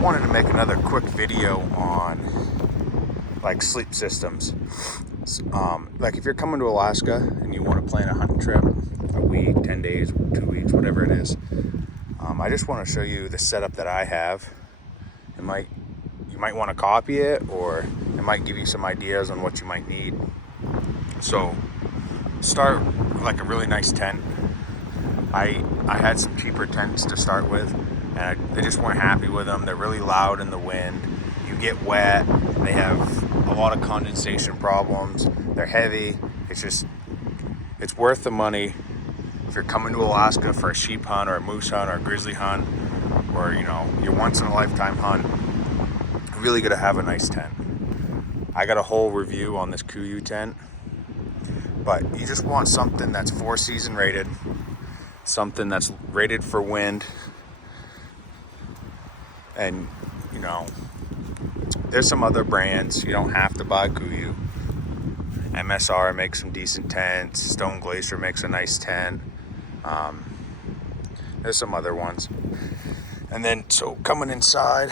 wanted to make another quick video on like sleep systems. Like if you're coming to Alaska and you want to plan a hunting trip, a week, 10 days, 2 weeks, whatever it is, I just want to show you the setup that I have. You might want to copy it, or it might give you some ideas on what you might need. So start with like a really nice tent. I had some cheaper tents to start with, and they just weren't happy with them. They're really loud in the wind. You get wet. They have a lot of condensation problems. They're heavy. It's worth the money if you're coming to Alaska for a sheep hunt or a moose hunt or a grizzly hunt, or your once in a lifetime hunt. You're really gonna have a nice tent. I got a whole review on this KUIU tent, but you just want something that's 4-season rated, something that's rated for wind, and there's some other brands. You don't have to buy KUIU. MSR makes some decent tents. Stone Glacier makes a nice tent. There's some other ones. And then, so coming inside,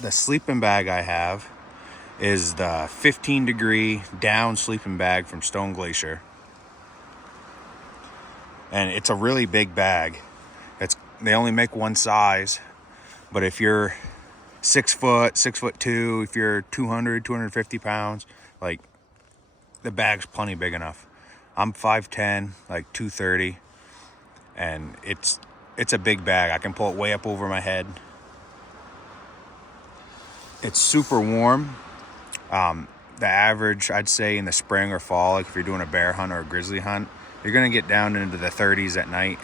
the sleeping bag I have is the 15-degree down sleeping bag from Stone Glacier. And it's a really big bag. They only make one size, but if you're 6 foot, 6'2", if you're 200, 250 pounds, like, the bag's plenty big enough. I'm 5'10", like 230, and it's a big bag. I can pull it way up over my head. It's super warm. The average, I'd say, in the spring or fall, like if you're doing a bear hunt or a grizzly hunt, you're gonna get down into the 30s at night,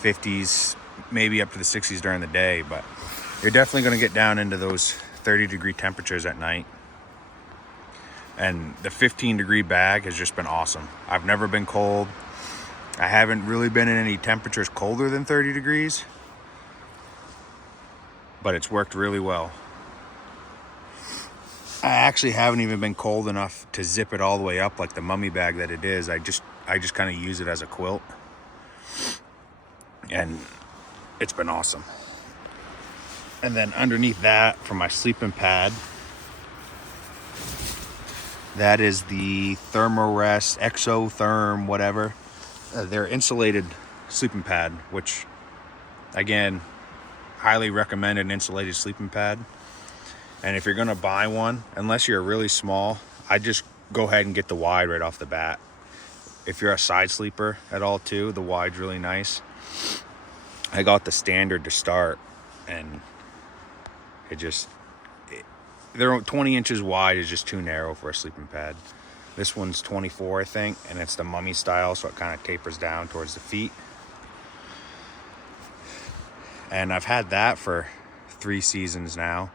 50s, maybe up to the 60s during the day, but you're definitely gonna get down into those 30-degree temperatures at night. And the 15-degree bag has just been awesome. I've never been cold. I haven't really been in any temperatures colder than 30 degrees, but it's worked really well. I actually haven't even been cold enough to zip it all the way up like the mummy bag that it is. I just kind of use it as a quilt, and it's been awesome. And then underneath that, for my sleeping pad, that is the Thermarest Exotherm, whatever. They're insulated sleeping pad, which, again, highly recommend an insulated sleeping pad. And if you're gonna buy one, unless you're really small, I just go ahead and get the wide right off the bat. If you're a side sleeper at all too, the wide's really nice. I got the standard to start, and they're 20 inches wide is just too narrow for a sleeping pad. This one's 24, I think, and it's the mummy style, so it kind of tapers down towards the feet. And I've had that for 3 seasons now.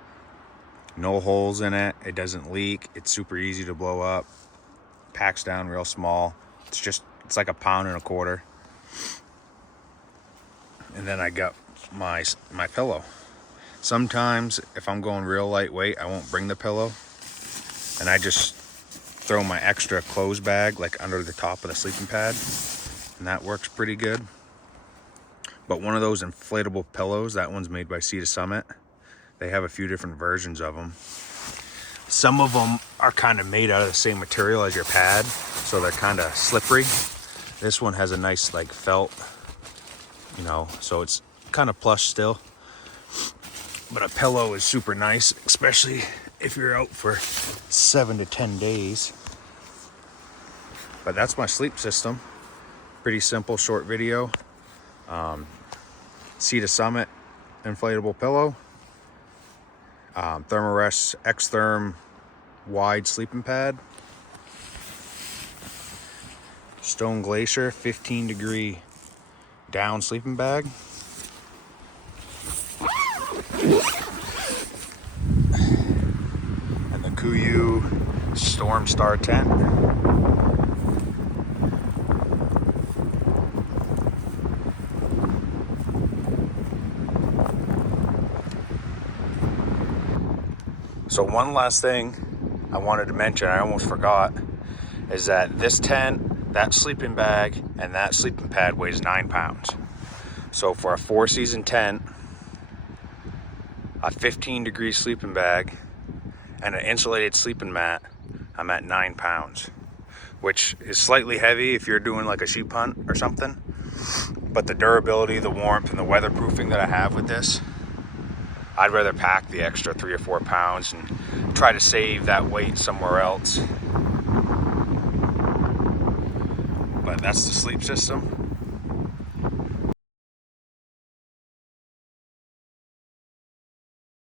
No holes in it. It doesn't leak. It's super easy to blow up. Packs down real small. It's like 1.25 pounds. And then I got my pillow. Sometimes if I'm going real lightweight, I won't bring the pillow, and I just throw my extra clothes bag like under the top of the sleeping pad, and that works pretty good. But one of those inflatable pillows, that one's made by Sea to Summit. They have a few different versions of them. Some of them are kind of made out of the same material as your pad, so they're kind of slippery. This one has a nice like felt, so it's kind of plush still. But a pillow is super nice, especially if you're out for 7 to 10 days. But that's my sleep system. Pretty simple, short video. Sea to Summit inflatable pillow. Thermarest Exotherm wide sleeping pad. Stone Glacier 15-degree down sleeping bag. And the KUIU Storm Star tent. So one last thing I wanted to mention, I almost forgot, is that this tent, that sleeping bag, and that sleeping pad weighs 9 pounds. So for a 4-season tent, a 15-degree sleeping bag, and an insulated sleeping mat, I'm at 9 pounds, which is slightly heavy if you're doing like a sheep hunt or something. But the durability, the warmth, and the weatherproofing that I have with this, I'd rather pack the extra 3 or 4 pounds and try to save that weight somewhere else. But that's the sleep system.